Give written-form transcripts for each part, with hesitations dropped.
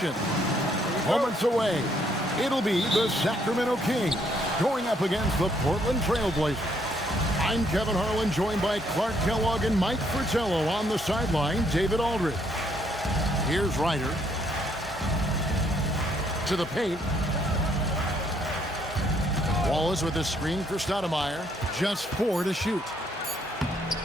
Moments away, it'll be the Sacramento Kings going up against the Portland Trailblazers. I'm Kevin Harlan, joined by Clark Kellogg and Mike Fratello on the sideline. David Aldridge. Here's Ryder to the paint. Wallace with a screen for Stoudemire. Just 4 to shoot.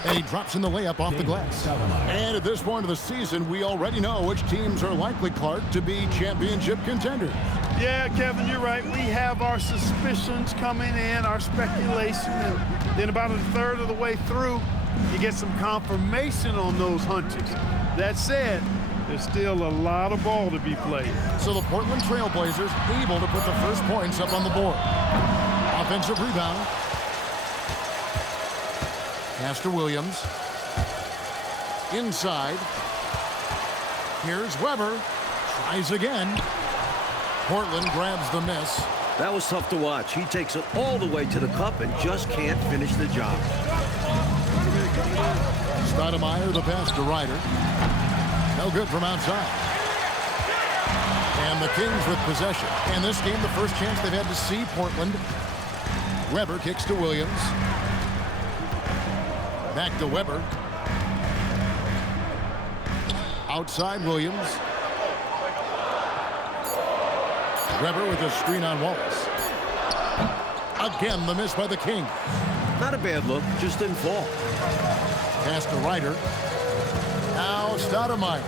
And he drops in the layup off the glass. And at this point of the season, we already know which teams are likely, Clark, to be championship contenders. Yeah, Kevin, you're right. We have our suspicions coming in, our speculation, and then about a third of the way through, you get some confirmation on those hunches. That said, there's still a lot of ball to be played. So the Portland Trailblazers able to put the first points up on the board. Offensive rebound. Pass to Williams. Inside. Here's Weber. Tries again. Portland grabs the miss. That was tough to watch. He takes it all the way to the cup and just can't finish the job. Stoudemire, the pass to Ryder. No good from outside. And the Kings with possession. And this game, the first chance they've had to see Portland. Weber kicks to Williams. Back to Weber. Outside Williams. Weber with a screen on Wallace. Again, the miss by the Kings. Not a bad look, just didn't fall. Pass to Ryder. Now Stoudemire.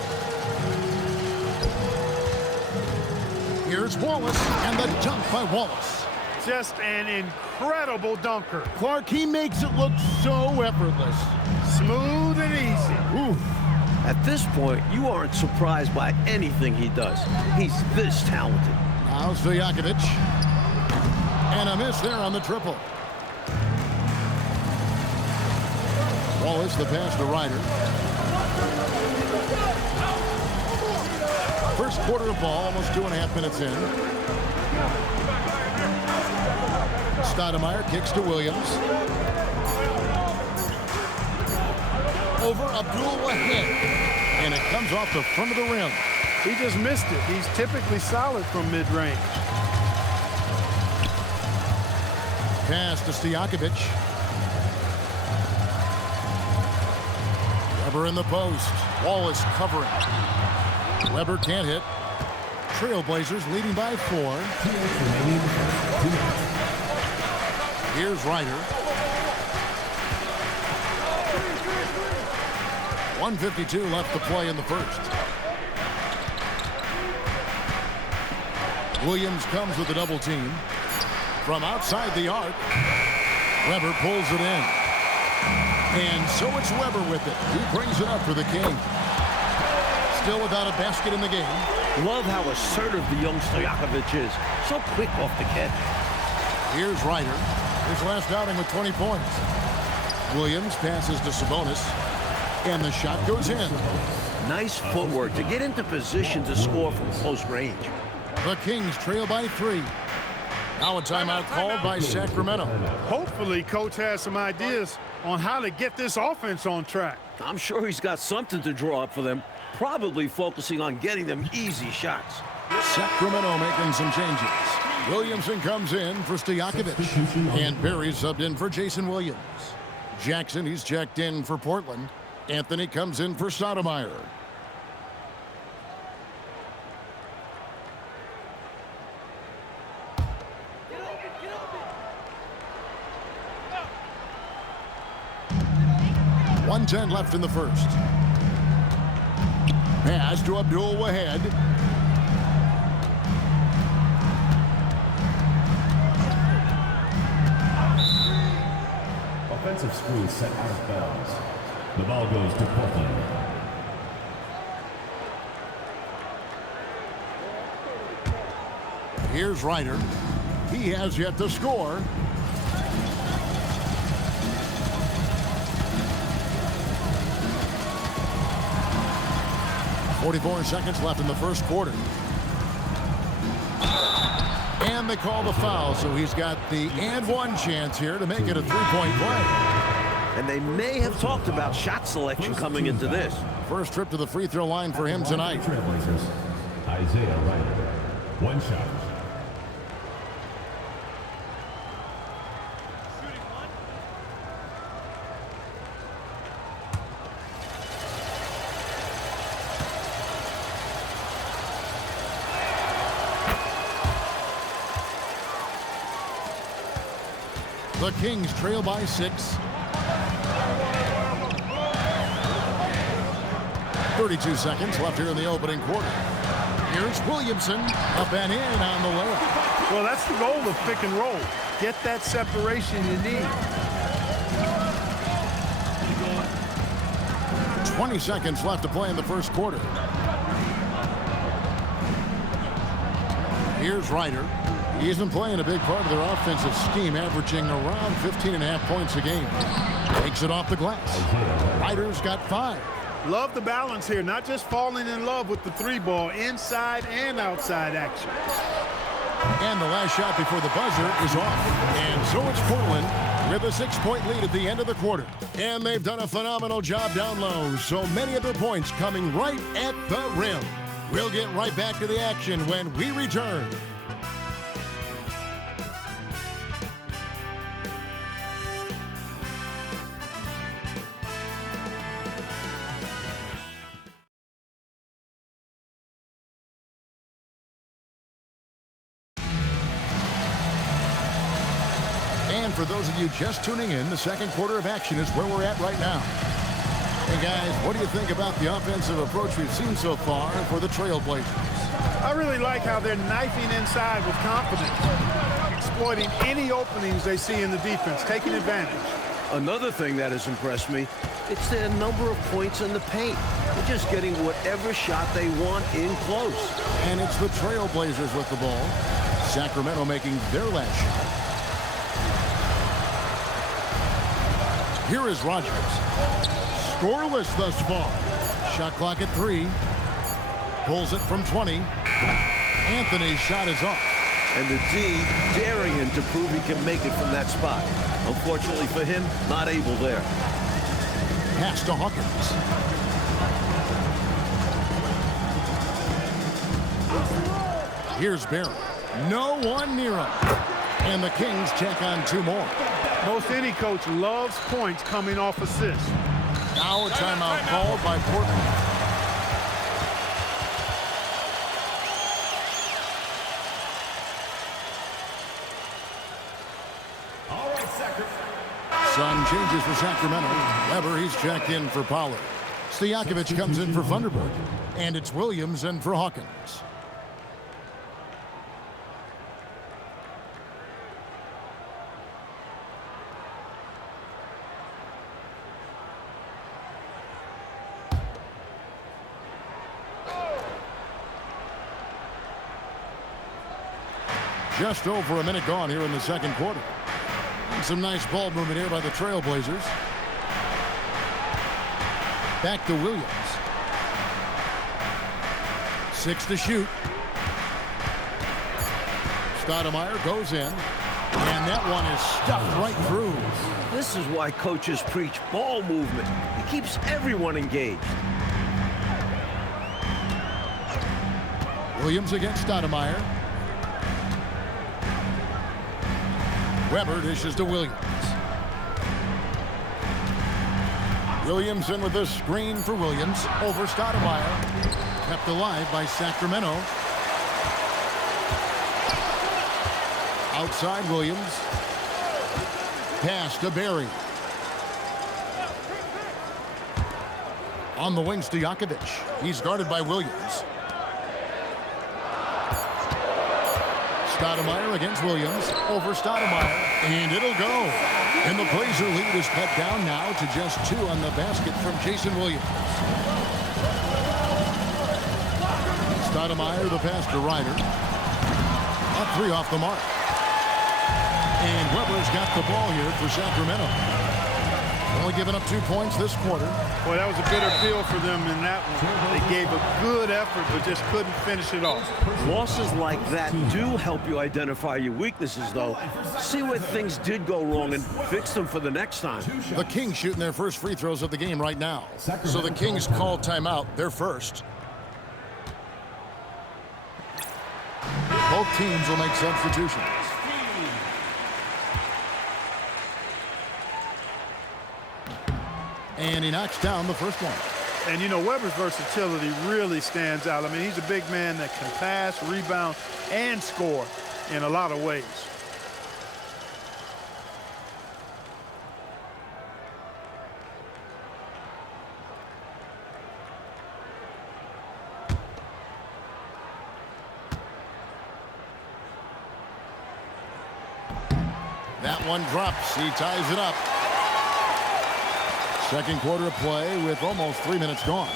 Here's Wallace, and the dunk by Wallace. Just an incredible dunker. Clark, he makes it look so effortless. Smooth and easy. Ooh. At this point, you aren't surprised by anything he does. He's this talented. Now Stojakovic. And a miss there on the triple. Wallace, the pass to Ryder. First quarter of ball, almost 2.5 minutes in. Stoudemire kicks to Williams. Over Abdul Wahid. And it comes off the front of the rim. He just missed it. He's typically solid from mid-range. Pass to Stojakovic. Weber in the post. Wallace covering. Weber can't hit. Trailblazers leading by 4. Here's Ryder. 1:52 left to play in the first. Williams comes with a double team. From outside the arc, Weber pulls it in. And so it's Weber with it. He brings it up for the King. Still without a basket in the game. Love how assertive the young Stojakovic is. So quick off the catch. Here's Ryder. His last outing with 20 points. Williams passes to Sabonis. And the shot goes in. Nice footwork to get into position to score from close range. The Kings trail by 3. Now a timeout called by Sacramento. Hopefully, Coach has some ideas on how to get this offense on track. I'm sure he's got something to draw up for them, probably focusing on getting them easy shots. Sacramento making some changes. Williamson comes in for Stojakovic. And Perry subbed in for Jason Williams. Jackson, he's checked in for Portland. Anthony comes in for Stoudemire. .110 left in the first. Pass to Abdul Wahid. Offensive screen set out of bounds. The ball goes to Portland. Here's Ryder. He has yet to score. .44 seconds left in the first quarter. And they call the foul, so he's got the and one chance here to make it a three-point play. And they may have talked about shot selection coming into this. First trip to the free throw line for him tonight. Trailblazers. Isaiah Ryder. One shot. The Kings trail by 6. 32 seconds left here in the opening quarter. Here's Williamson, up and in on the layup. Well, that's the goal of pick and roll. Get that separation you need. 20 seconds left to play in the first quarter. Here's Ryder. He's been playing a big part of their offensive scheme, averaging around 15.5 points a game. Takes it off the glass. Ryder's got 5. Love the balance here, not just falling in love with the 3-ball, inside and outside action. And the last shot before the buzzer is off. And so it's Portland with a 6-point lead at the end of the quarter. And they've done a phenomenal job down low. So many of their points coming right at the rim. We'll get right back to the action when we return. And for those of you just tuning in, the second quarter of action is where we're at right now. Hey guys, what do you think about the offensive approach we've seen so far for the Trailblazers? I really like how they're knifing inside with confidence, exploiting any openings they see in the defense, taking advantage. Another thing that has impressed me, it's their number of points in the paint. They're just getting whatever shot they want in close. And it's the Trailblazers with the ball. Sacramento making their last shot. Here is Rogers. Scoreless thus far. Shot clock at 3. Pulls it from 20. Anthony's shot is off. And the D daring him to prove he can make it from that spot. Unfortunately for him, not able there. Pass to Hawkins. Here's Barry. No one near him. And the Kings check on 2 more. Most any coach loves points coming off assists. Now a timeout called by Portland. All right, Sacramento. Sun changes for Sacramento. Weber, he's checked in for Pollard. Stojakovic comes in for Thunderbird. And it's Williams in for Hawkins. Just over a minute gone here in the second quarter. And some nice ball movement here by the Trailblazers. Back to Williams. 6 to shoot. Stoudemire goes in. And that one is stuffed right through. This is why coaches preach ball movement. It keeps everyone engaged. Williams against Stoudemire. Weber dishes to Williams. Williams in with the screen for Williams. Over Stoudemire. Kept alive by Sacramento. Outside Williams. Pass to Barry. On the wing, Stojakovic. He's guarded by Williams. Stoudemire against Williams. Over Stoudemire. And it'll go. And the Blazer lead is cut down now to just 2 on the basket from Jason Williams. Stoudemire, the pass to Ryder. A 3 off the mark. And Weber's got the ball here for Sacramento. Only giving up 2 points this quarter. Boy, that was a bitter pill for them in that one. They gave a good effort, but just couldn't finish it off. Losses like that do help you identify your weaknesses, though. See where things did go wrong and fix them for the next time. The Kings shooting their first free throws of the game right now. So the Kings call timeout. They're first. Both teams will make substitutions. And he knocks down the first one. And, you know, Weber's versatility really stands out. I mean, he's a big man that can pass, rebound, and score in a lot of ways. That one drops. He ties it up. Second quarter of play with almost 3 minutes gone.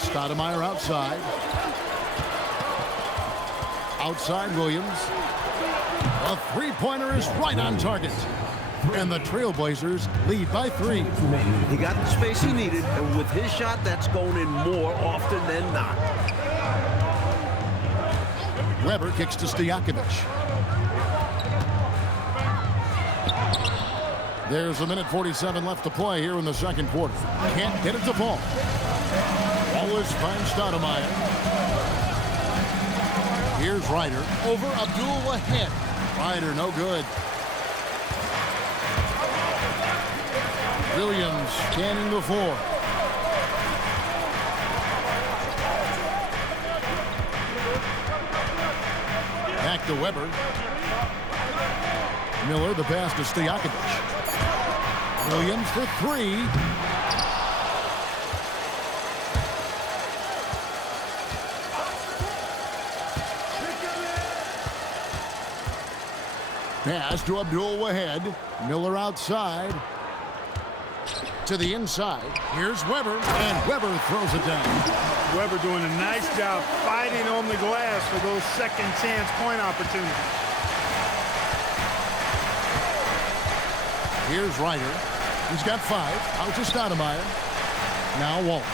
Stoudemire outside. Outside Williams. A three-pointer is right on target. And the Trailblazers lead by 3. He got the space he needed, and with his shot, that's going in more often than not. Weber kicks to Stojakovic. There's a minute 47 left to play here in the second quarter. Can't get it to fall. Wallace finds Stoudemire. Here's Ryder. Over Abdul-Wahid. Ryder no good. Williams scanning the floor. Back to Weber. Miller, the pass to Stojakovic. Williams for 3. Pass to Abdul-Wahid. Miller outside. To the inside. Here's Weber, and Weber throws it down. Weber doing a nice job fighting on the glass for those second chance point opportunities. Here's Ryder. He's got 5. Out to Stoudemire. Now Wallace.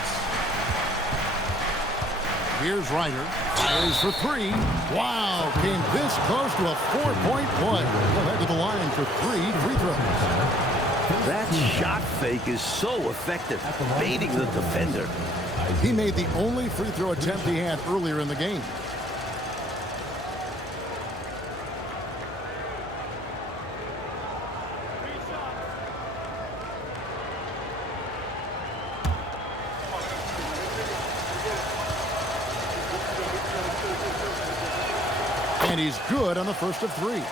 Here's Ryder. Fires for 3. Wow, came this close to a 4-point play. He'll head to the line for 3 free throws. That shot fake is so effective, baiting the defender. He made the only free throw attempt he had earlier in the game. And he's good on the first of 3.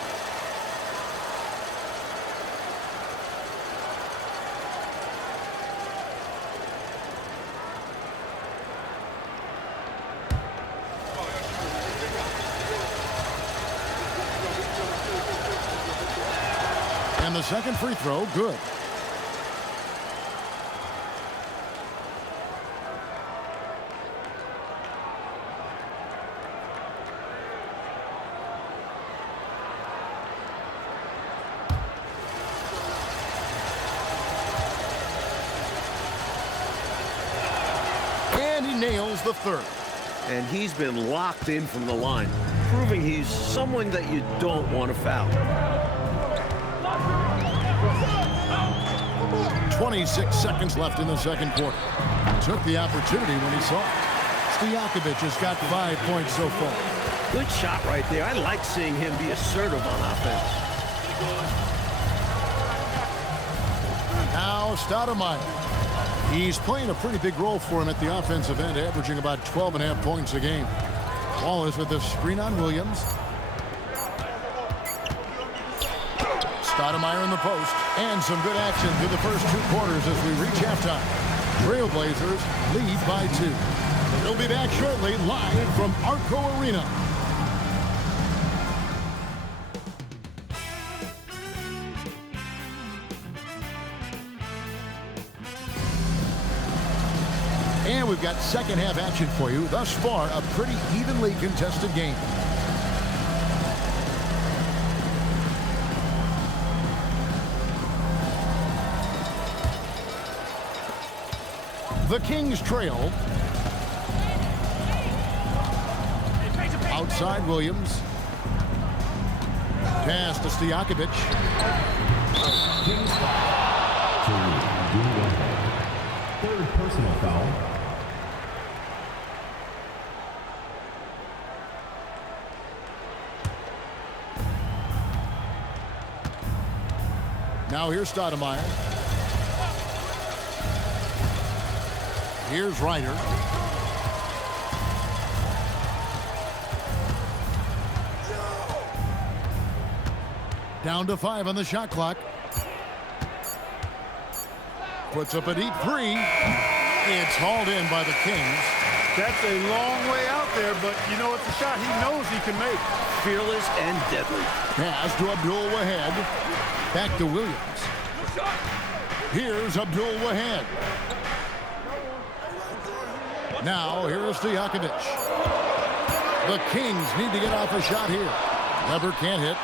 And the second free throw, good. And he nails the third. And he's been locked in from the line, proving he's someone that you don't want to foul. 26 seconds left in the second quarter. Took the opportunity when he saw it. Stojakovic has got 5 points so far. Good shot right there. I like seeing him be assertive on offense. Now Stoudemire. He's playing a pretty big role for him at the offensive end, averaging about 12.5 points a game. Wallace with the screen on Williams. Stoudemire in the post. And some good action through the first 2 quarters as we reach halftime. Trailblazers lead by 2. They'll be back shortly live from Arco Arena. And we've got second half action for you. Thus far, a pretty evenly contested game. The Kings trail. Outside Williams. Pass to Stojakovic. Kings foul. Third personal foul. Now here's Stoudemire. Here's Ryder. Down to 5 on the shot clock. Puts up a deep three. It's hauled in by the Kings. That's a long way out there, but you know, it's a shot he knows he can make. Fearless and deadly. Pass to Abdul Wahed. Back to Williams. Here's Abdul Wahed. Now, here's Stojakovic. The Kings need to get off a shot here. Weber can't hit.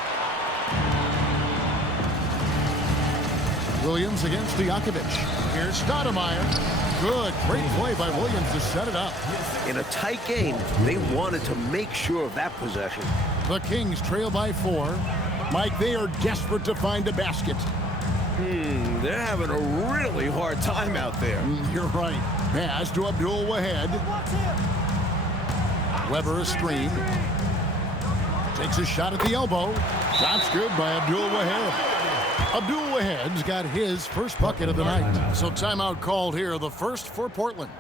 Williams against Stojakovic. Here's Stoudemire. Good, great play by Williams to set it up. In a tight game, they wanted to make sure of that possession. The Kings trail by 4. Mike, they are desperate to find a basket. They're having a really hard time out there. You're right. Pass to Abdul Wahed. Weber a screen. Takes a shot at the elbow. Shot's good by Abdul Wahed. Abdul Wahed's got his first bucket of the night. So timeout called here, the first for Portland.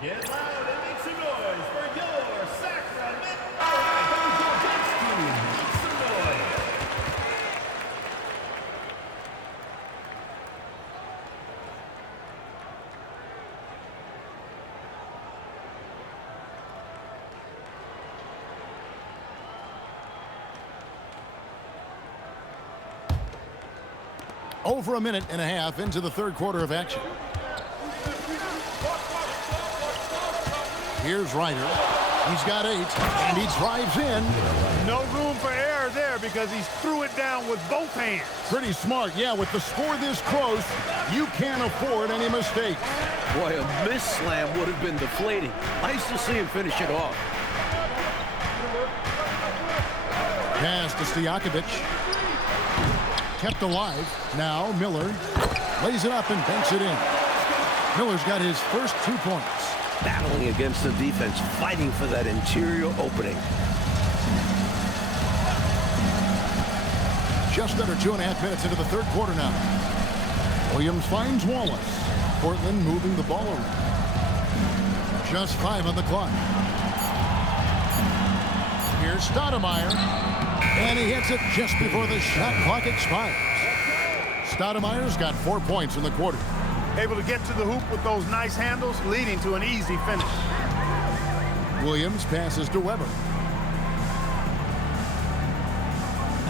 Get loud and make some noise for your Sacramento. Make some noise. Over a minute and a half into the third quarter of action. Here's Ryder. He's got 8, and he drives in. No room for error there because he threw it down with both hands. Pretty smart. Yeah, with the score this close, you can't afford any mistakes. Boy, a miss slam would have been deflating. Nice to see him finish it off. Pass to Stojakovic. Kept alive. Now Miller lays it up and banks it in. Miller's got his first 2 points. Battling against the defense, fighting for that interior opening. Just under 2.5 minutes into the third quarter now. Williams finds Wallace. Portland moving the ball around. Just 5 on the clock. Here's Stoudemire. And he hits it just before the shot clock expires. Stoudemire's got 4 points in the quarter. Able to get to the hoop with those nice handles, leading to an easy finish. Williams passes to Weber.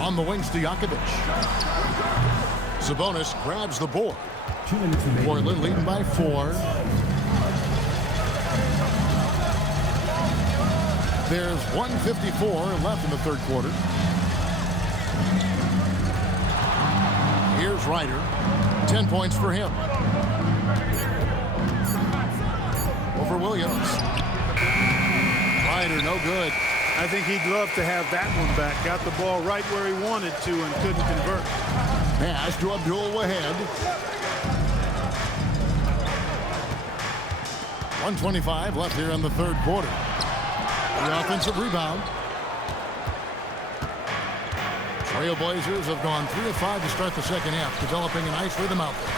On the wing, Stojakovic. Sabonis grabs the board. 2 minutes remaining. Portland leading by 4. There's 1:54 left in the third quarter. Here's Ryder. 10 points for him. Over Williams. Ryder, no good. I think he'd love to have that one back. Got the ball right where he wanted to and couldn't convert. Pass to Abdul Wahed. 1:25 left here in the third quarter. The offensive rebound. Trailblazers have gone 3 of 5 to start the second half, developing a nice rhythm out there.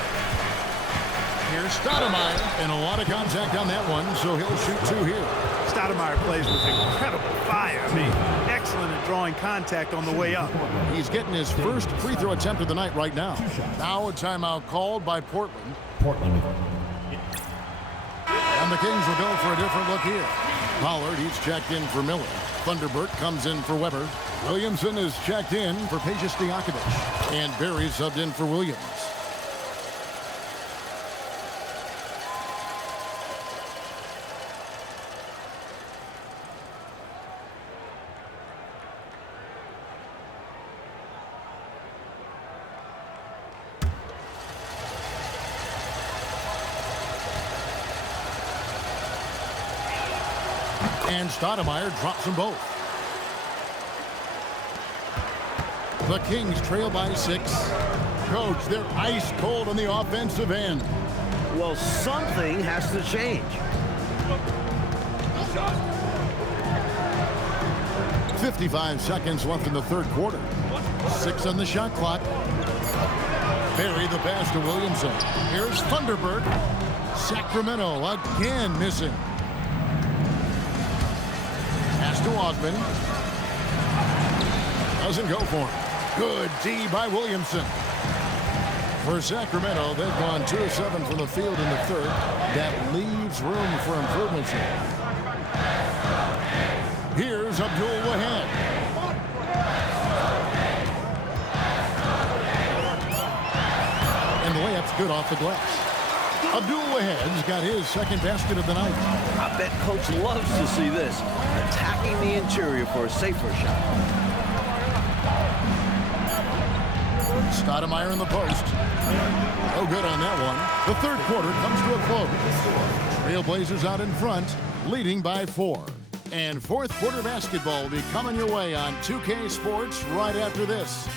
Here's Stoudemire, and a lot of contact on that one, so he'll shoot 2 here. Stoudemire plays with incredible fire. I mean, excellent at drawing contact on the way up. He's getting his first free throw attempt of the night right now. Now a timeout called by Portland. Portland. And the Kings will go for a different look here. Pollard, he's checked in for Miller. Thunderbird comes in for Weber. Williamson is checked in for Peja Stojakovic. And Barry subbed in for Williams. And Stoudemire drops them both. The Kings trail by 6. Coach, they're ice cold on the offensive end. Well, something has to change. 55 seconds left in the third quarter. 6 on the shot clock. Barry the pass to Williamson. Here's Thunderbird. Sacramento again missing. Pass to Ogden. Doesn't go for him. Good D by Williamson. For Sacramento, they've gone 2 of 7 from the field in the third. That leaves room for improvements here. Here's Abdul-Wahab. And the layup's good off the glass. Abdul-Wahab's got his second basket of the night. I bet Coach loves to see this. Attacking the interior for a safer shot. Stoudemire in the post. No good on that one. The third quarter comes to a close. Trailblazers out in front, leading by 4. And fourth quarter basketball will be coming your way on 2K Sports right after this.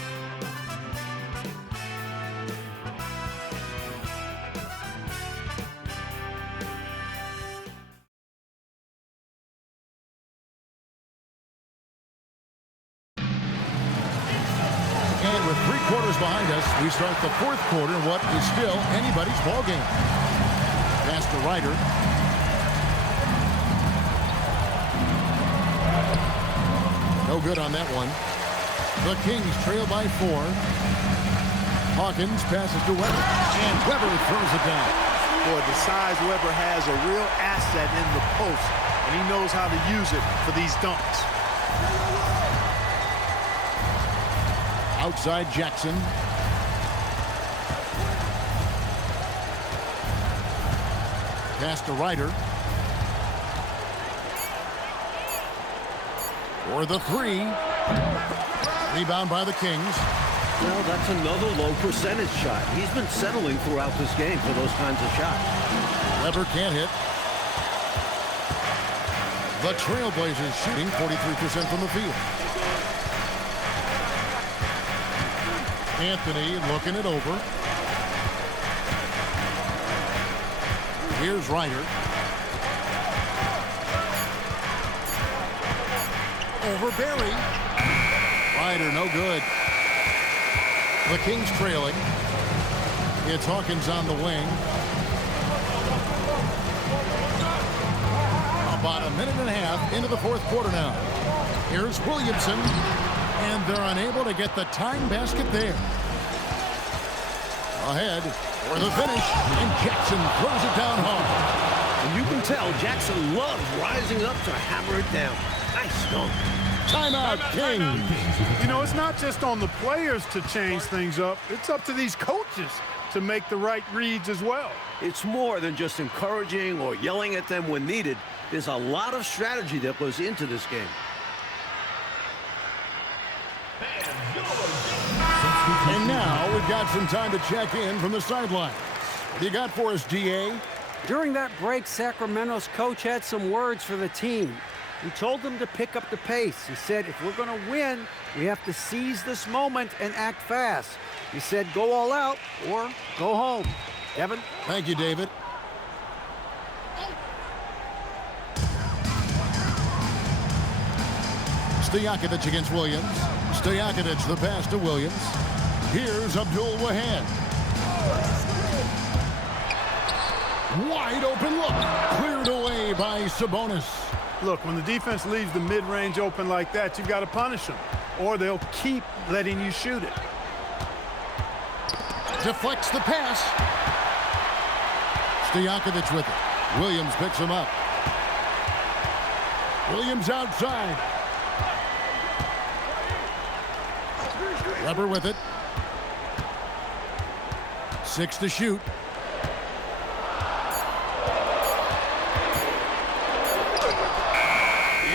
And with 3 quarters behind us, we start the fourth quarter in what is still anybody's ball game. Pass to Ryder. No good on that one. The Kings trail by 4. Hawkins passes to Weber, and Weber throws it down. Boy, the size Weber has a real asset in the post, and he knows how to use it for these dunks. Outside Jackson. Pass to Ryder. For the 3. Rebound by the Kings. Well, that's another low percentage shot. He's been settling throughout this game for those kinds of shots. Weber can't hit. The Trailblazers shooting 43% from the field. Anthony looking it over. Here's Ryder. Over Barry. Ryder, no good. The Kings trailing. It's Hawkins on the wing. About a minute and a half into the fourth quarter now. Here's Williamson. And they're unable to get the tying basket there. Ahead for the finish. And Jackson throws it down hard. And you can tell Jackson loves rising up to hammer it down. Nice dunk. Timeout, Kings. You know, it's not just on the players to change things up. It's up to these coaches to make the right reads as well. It's more than just encouraging or yelling at them when needed. There's a lot of strategy that goes into this game. And now we've got some time to check in from the sidelines. What do you got for us, DA? During that break, Sacramento's coach had some words for the team. He told them to pick up the pace. He said, if we're going to win, we have to seize this moment and act fast. He said, go all out or go home. Evan? Thank you, David. Stojakovic against Williams. Stojakovic the pass to Williams. Here's Abdul-Wahab. Wide open look. Cleared away by Sabonis. Look, when the defense leaves the mid-range open like that, you've got to punish them, or they'll keep letting you shoot it. Deflects the pass. Stojakovic with it. Williams picks him up. Williams outside. Weber with it. 6 to shoot.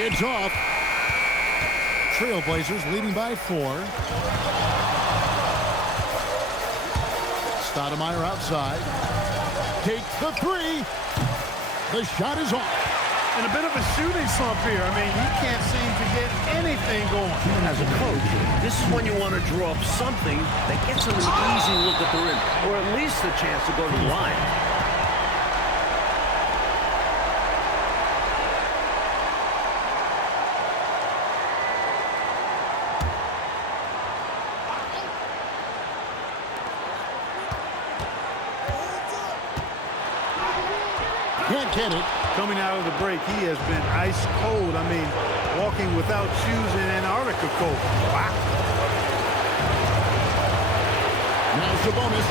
It's off. Trailblazers leading by 4. Stoudemire outside. Takes the 3. The shot is off. And a bit of a shooting slump here. I mean, he can't seem to get anything going. As a coach, this is when you want to draw up something that gets them an easy look at the rim, or at least a chance to go to the line. can't get it. Coming out of the break, he has been ice cold. I mean, walking without shoes in Antarctica cold. Wow. Now Sabonis.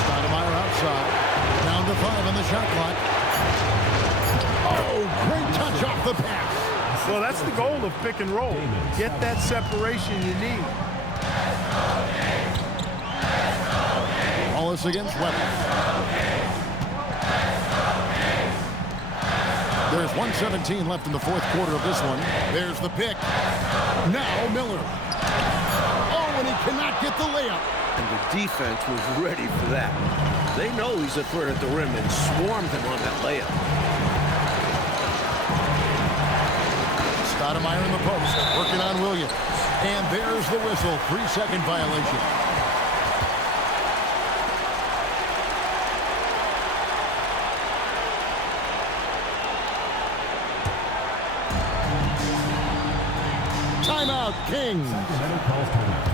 Stoudemire outside. Down to 5 on the shot clock. Oh, great touch off the pass. Well, that's the goal of pick and roll. Get that separation you need. Wallace against Weber. There's 1:17 left in the fourth quarter of this one. There's the pick. Now Miller. Oh, and he cannot get the layup. And the defense was ready for that. They know he's a threat at the rim and swarmed him on that layup. Stoudemire in the post, working on Williams. And there's the whistle, 3-second violation. Timeout, Kings. Sacramento calls timeout.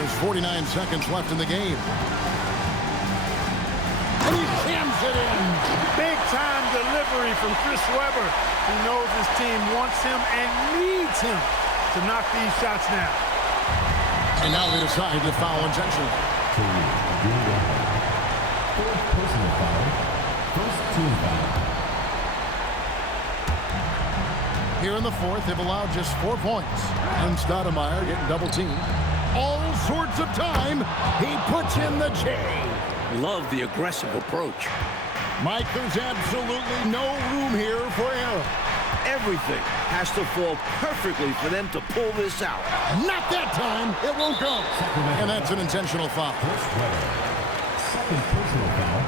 There's 49 seconds left in the game. And he jams it in. Big time delivery from Chris Webber. He knows his team wants him and needs him to knock these shots down. And now they decide to foul intentionally. Fourth personal foul. First team foul. Here in the fourth, they've allowed just 4 points. And Stoudemire getting double-teamed. All sorts of time. He puts in the J. Love the aggressive approach. Mike, there's absolutely no room here for error. Everything has to fall perfectly for them to pull this out. Not that time. It won't go. And that's an intentional foul. First Weber. Second personal foul.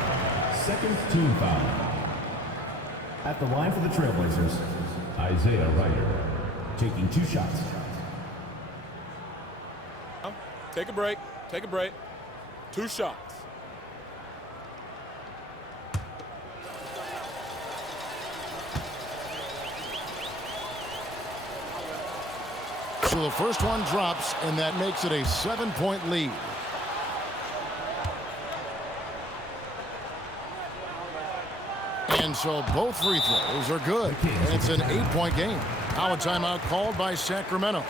Second team foul. At the line for the Trailblazers, Isaiah Ryder, taking 2 shots. Take a break. Take a break. 2 shots. So the first one drops, and that makes it a 7-point lead. And so both free throws are good. And it's an 8-point game. Now a timeout called by Sacramento.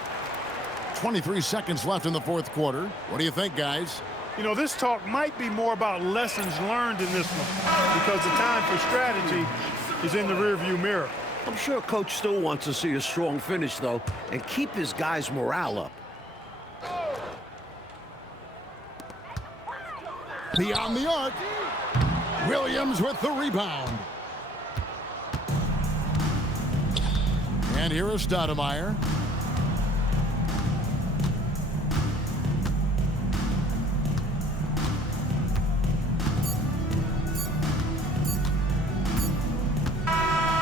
23 seconds left in the fourth quarter. What do you think, guys? You know, this talk might be more about lessons learned in this one because the time for strategy is in the rearview mirror. I'm sure Coach still wants to see a strong finish, though, and keep his guys' morale up. Beyond the arc. Williams with the rebound. And here is Stoudemire.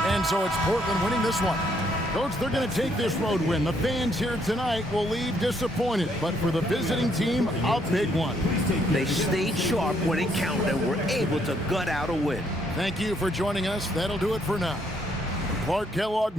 And so it's Portland winning this one. Coach, they're going to take this road win. The fans here tonight will leave disappointed, but for the visiting team, a big one. They stayed sharp when it counted and were able to gut out a win. Thank you for joining us. That'll do it for now. Clark Kellogg